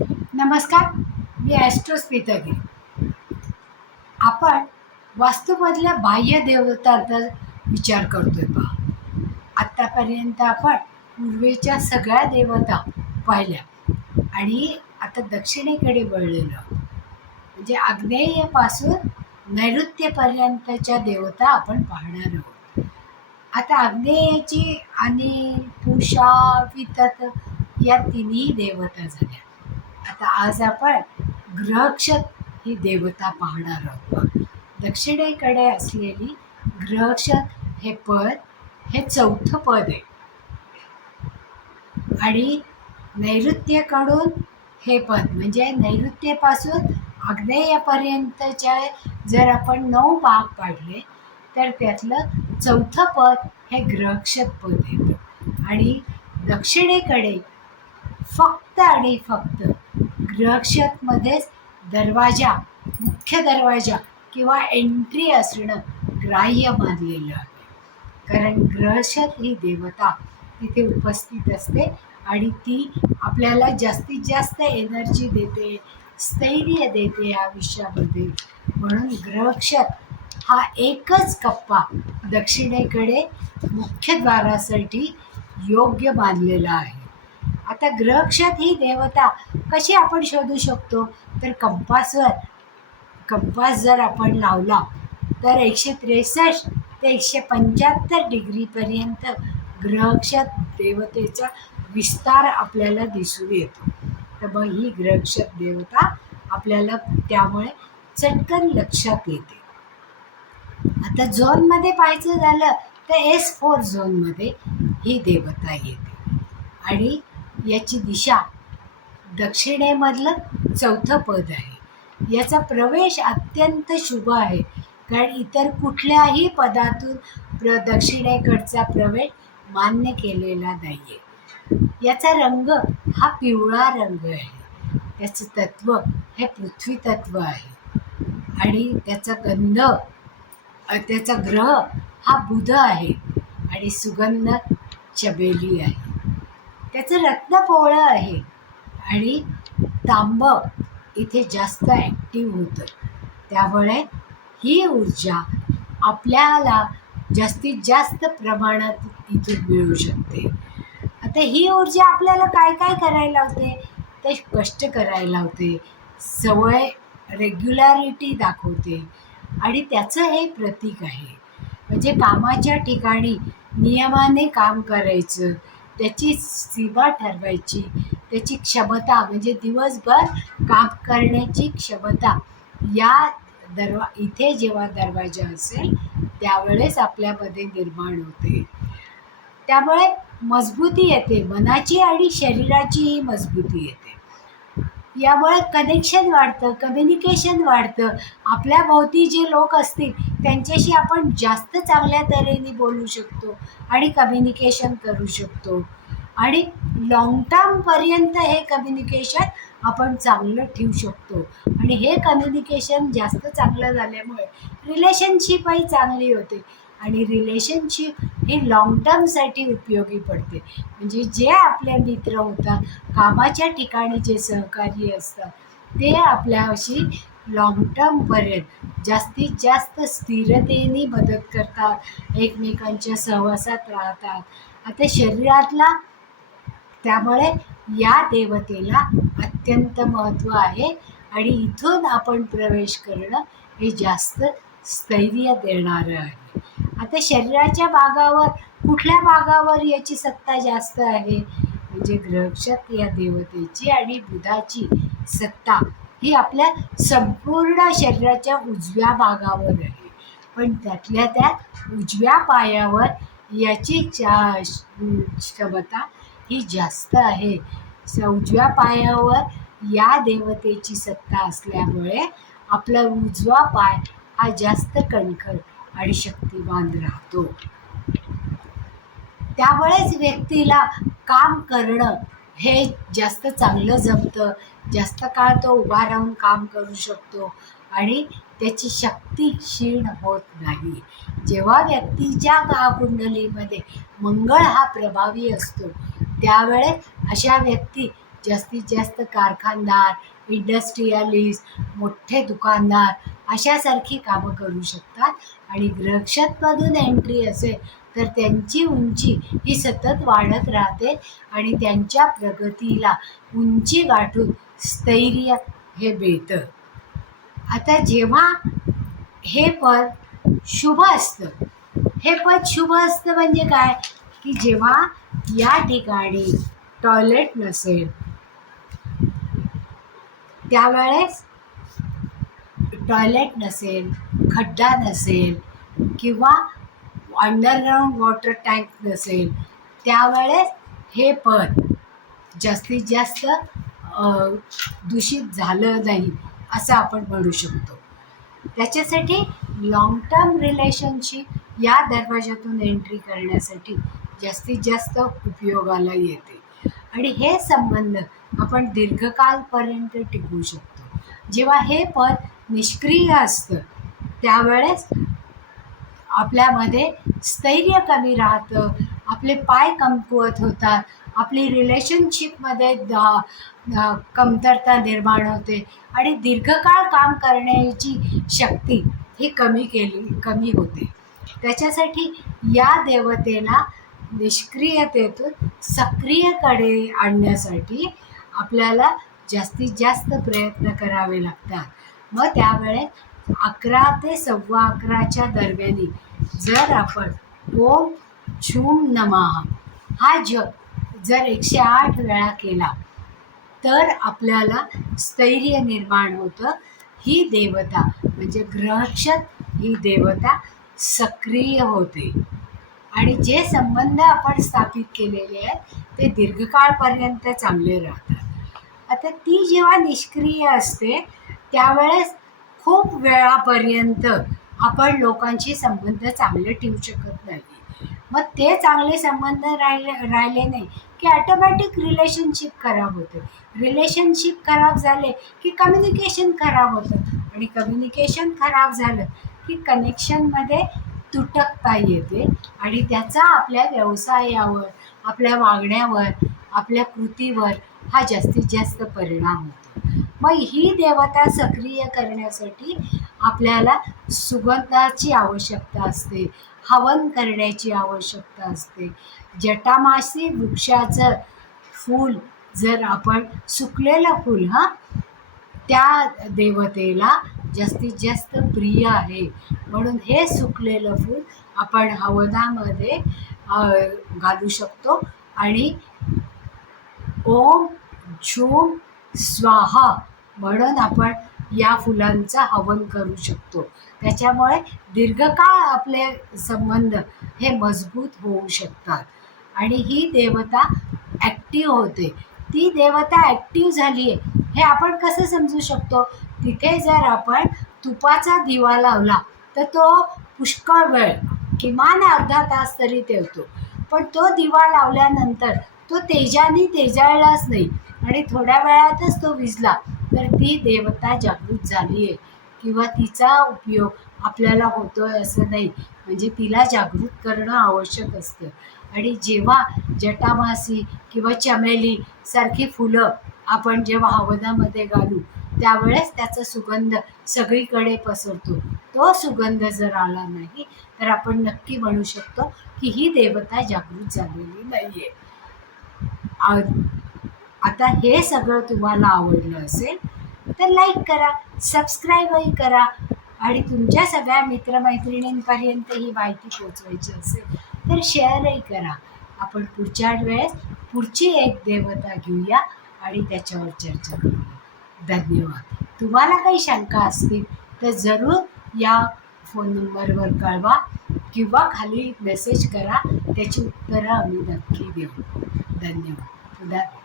नमस्कार, मी ॲस्ट्रोस्मितागिरी. आपण वास्तूमधल्या बाह्य देवतांचा विचार करतोय पहा. आत्तापर्यंत आपण पूर्वेच्या सगळ्या देवता पाहिल्या आणि आता दक्षिणेकडे वळलेलो आहोत. म्हणजे आग्नेयपासून नैऋत्यपर्यंतच्या देवता आपण पाहणार आहोत. आता आग्नेयाची आणि पूषा वितत या तिन्ही देवता झाल्या. आता आज आपण ग्रहक्षत ही देवता पाहणार आहोत. दक्षिणेकडे असलेली ग्रहक्षत हे पद हे चौथं पद आहे आणि नैऋत्येकडून हे पद म्हणजे नैऋत्येपासून आग्नेयपर्यंतच्या जर आपण 9 भाग पाडले तर त्यातलं चौथं पद हे ग्रहक्षत पद येतं आणि दक्षिणेकडे फक्त आणि फक्त ग्रहक्षतमध्येच दरवाजा, मुख्य दरवाजा किंवा एंट्री असणं ग्राह्य मानलेलं आहे. कारण ग्रहक्षत ही देवता तिथे उपस्थित असते आणि ती आपल्याला जास्तीत जास्त एनर्जी देते, स्थैर्य देते आयुष्यामध्ये. म्हणून ग्रहक्षत हा एकच कप्पा दक्षिणेकडे मुख्य द्वारासाठी योग्य मानलेला आहे. आता ग्रहक्षत ही देवता कशी आपण शोधू शकतो तर कंपास जर आपण लावला तर 163 ते 175 डिग्रीपर्यंत ग्रहक्षत देवतेचा विस्तार आपल्याला दिसून येतो. तर मग ही ग्रहक्षत देवता आपल्याला त्यामुळे चटकन लक्षात येते. आता झोनमध्ये पाहायचं झालं तर S4 झोनमध्ये ही देवता येते आणि याची दिशा दक्षिणेमधलं चौथं पद आहे. याचा प्रवेश अत्यंत शुभ आहे कारण इतर कुठल्याही पदातून दक्षिणेकडचा प्रवेश मान्य केलेला नाही आहे. याचा रंग हा पिवळा रंग आहे. त्याचं तत्व हे पृथ्वी तत्व आहे आणि त्याचा ग्रह हा बुध आहे आणि सुगंध चमेली आहे. त्याचं रत्न पोळं आहे आणि तांब इथे जास्त ॲक्टिव्ह होतं. त्यामुळे ही ऊर्जा आपल्याला जास्तीत जास्त प्रमाणात इथून मिळू शकते. आता ही ऊर्जा आपल्याला काय काय करायला लावते ते कष्ट करायला लावते, सवय रेग्युलॅरिटी दाखवते आणि त्याचं हे प्रतीक आहे. म्हणजे कामाच्या ठिकाणी नियमाने काम करायचं, त्याची सीमा ठरवायची, त्याची क्षमता म्हणजे दिवसभर काम करण्याची क्षमता इथे जेव्हा दरवाजा असेल त्यावेळेस आपल्यामध्ये निर्माण होते. त्यामुळे मजबूती येते, मनाची आणि शरीराचीही मजबूती येते. यामुळे कनेक्शन वाढतं, कम्युनिकेशन वाढतं. आपल्या भोवती जे लोक असतील त्यांच्याशी आपण जास्त चांगल्या तऱ्हेने बोलू शकतो आणि कम्युनिकेशन करू शकतो आणि लाँग टर्मपर्यंत हे कम्युनिकेशन आपण चांगलं ठेवू शकतो आणि हे कम्युनिकेशन जास्त चांगलं झाल्यामुळे रिलेशनशिपही चांगली होते आणि रिलेशनशिप ही लाँग टर्मसाठी उपयोगी पडते. म्हणजे जे आपले मित्र होतात, कामाच्या ठिकाणी जे सहकारी असतात ते आपल्याशी लाँग टर्मपर्यंत जास्तीत जास्त स्थिरतेने मदत करतात, एकमेकांच्या सहवासात राहतात. आता शरीरातला त्यामुळे या देवतेला अत्यंत महत्त्व आहे आणि इथून आपण प्रवेश करणं हे जास्त स्थैर्य देणारं आहे. आता शरीराच्या भागावर कुठल्या भागावर याची सत्ता जास्त आहे म्हणजे ग्रहक्षत या देवतेची आणि बुधाची सत्ता ही आपल्या संपूर्ण शरीराच्या उजव्या भागावर आहे. पण त्यातल्या त्यात उजव्या पायावर याची क्षमता ही जास्त आहे. उजव्या पायावर या देवतेची सत्ता असल्यामुळे आपला उजवा पाय हा जास्त कणखर आणि शक्तिवान राहतो. त्यामुळेच व्यक्तीला काम करणं हे जास्त चांगलं जमतं, जास्त काळ तो उभा राहून काम करू शकतो आणि त्याची शक्ती क्षीण होत नाही. जेव्हा व्यक्तीच्या कुंडलीमध्ये मंगळ हा प्रभावी असतो त्यावेळेस अशा व्यक्ती जास्तीत जास्त कारखानदार, इंडस्ट्रियलिस्ट, मोठे दुकानदार अशासारखी कामं करू शकतात. आणि ग्रहक्षतमधून एंट्री असेल तर त्यांची उंची ही सतत वाढत राहते आणि त्यांच्या प्रगतीला उंची गाठून स्थैर्य हे मिळतं. आता जेव्हा हे पद शुभ असतं, हे पद शुभ असतं म्हणजे काय की जेव्हा या ठिकाणी टॉयलेट नसेल त्यावेळेस, टॉयलेट नसेल, खड्डा नसेल किंवा अंडरग्राऊंड वॉटर टँक नसेल त्यावेळेस हे पद जास्तीत जास्त दूषित झालं नाही असं आपण म्हणू शकतो. त्याच्यासाठी लॉंग टर्म रिलेशनशिप या दरवाजातून एंट्री करण्यासाठी जास्तीत जास्त उपयोगाला येते आणि हे संबंध आपण दीर्घकालपर्यंत टिकवू शकतो. जेव्हा हे पद निष्क्रिय असतं त्यावेळेस आपल्यामध्ये स्थैर्य कमी राहतं, आपले पाय कमकुवत होतात, आपली रिलेशनशिपमध्ये कमतरता निर्माण होते आणि दीर्घकाळ काम करण्याची शक्ती ही कमी होते. त्याच्यासाठी या देवतेला निष्क्रियतेतून सक्रियकडे आणण्यासाठी आपल्याला जास्तीत जास्त प्रयत्न करावे लागतात. मग त्यावेळेस 11 ते 11:15च्या दरम्यानी जर आपण ओम झूम नमः हा जप जर 108 वेळा केला तर आपल्याला स्थैर्य निर्माण होतं. ही देवता म्हणजे ग्रहक्षत ही देवता सक्रिय होते आणि जे संबंध आपण स्थापित केलेले आहेत ते दीर्घकाळपर्यंत चांगले राहतात. आता ती जेव्हा निष्क्रिय असते त्यावेळेस खूप वेळापर्यंत आपण लोकांशी संबंध चांगले ठेवू शकत नाही. मग ते चांगले संबंध राहिले नाही की ऑटोमॅटिक रिलेशनशिप खराब होते. रिलेशनशिप खराब झाले की कम्युनिकेशन खराब होतं आणि कम्युनिकेशन खराब झालं की कनेक्शनमध्ये तुटकता येते आणि त्याचा आपल्या व्यवसायावर, आपल्या वागण्यावर, आपल्या कृतीवर हा जास्तीत जास्त परिणाम होतो. मग ही देवता सक्रिय करण्यासाठी आपल्याला सुगंधाची आवश्यकता असते, हवन करण्याची आवश्यकता असते. जटामासी वृक्षाचं फूल जर आपण सुकलेलं फूल त्या देवतेला जास्तीत जास्त प्रिय आहे म्हणून हे सुकलेलं फूल आपण हवनामध्ये घालू शकतो आणि ओम झूम स्वाहा म्हणून आपण या फुलांचं हवन करू शकतो. त्याच्यामुळे दीर्घकाळ आपले संबंध हे मजबूत होऊ शकतात आणि ही देवता ॲक्टिव्ह होते. ती देवता ॲक्टिव्ह झाली आहे हे आपण कसं समजू शकतो? तिथे जर आपण तुपाचा दिवा लावला तर तो पुष्कळ वेळ, किमान अर्धा तास तरी तेवतो, पण तो दिवा लावल्यानंतर तो तेजाने तेजाळलाच नाही आणि थोड्या वेळातच तो विझला तर ती देवता जागृत झाली आहे किंवा तिचा उपयोग आपल्याला होतोय असं नाही. म्हणजे तिला जागृत करणं आवश्यक असतं. आणि जेव्हा जटामासी किंवा चमेली सारखी फुलं आपण जेव्हा हवनामध्ये घालू त्यावेळेस त्याचा सुगंध सगळीकडे पसरतो. तो सुगंध जर आला नाही तर आपण नक्की म्हणू शकतो की ही देवता जागृत झालेली नाही आहे. आता हे सगळं तुम्हाला आवडलं असेल तर लाईक करा, सबस्क्राईबही करा आणि तुमच्या सगळ्या मित्रमैत्रिणींपर्यंत ही माहिती पोचवायची असेल तर शेअरही करा. आपण पुढच्या वेळेस पुढची एक देवता घेऊया आणि त्याच्यावर चर्चा करूया. धन्यवाद. तुम्हाला काही शंका असतील तर जरूर या फोन नंबरवर कळवा किंवा खाली मेसेज करा, त्याची उत्तरं आम्ही नक्की देऊ. धन्यवाद.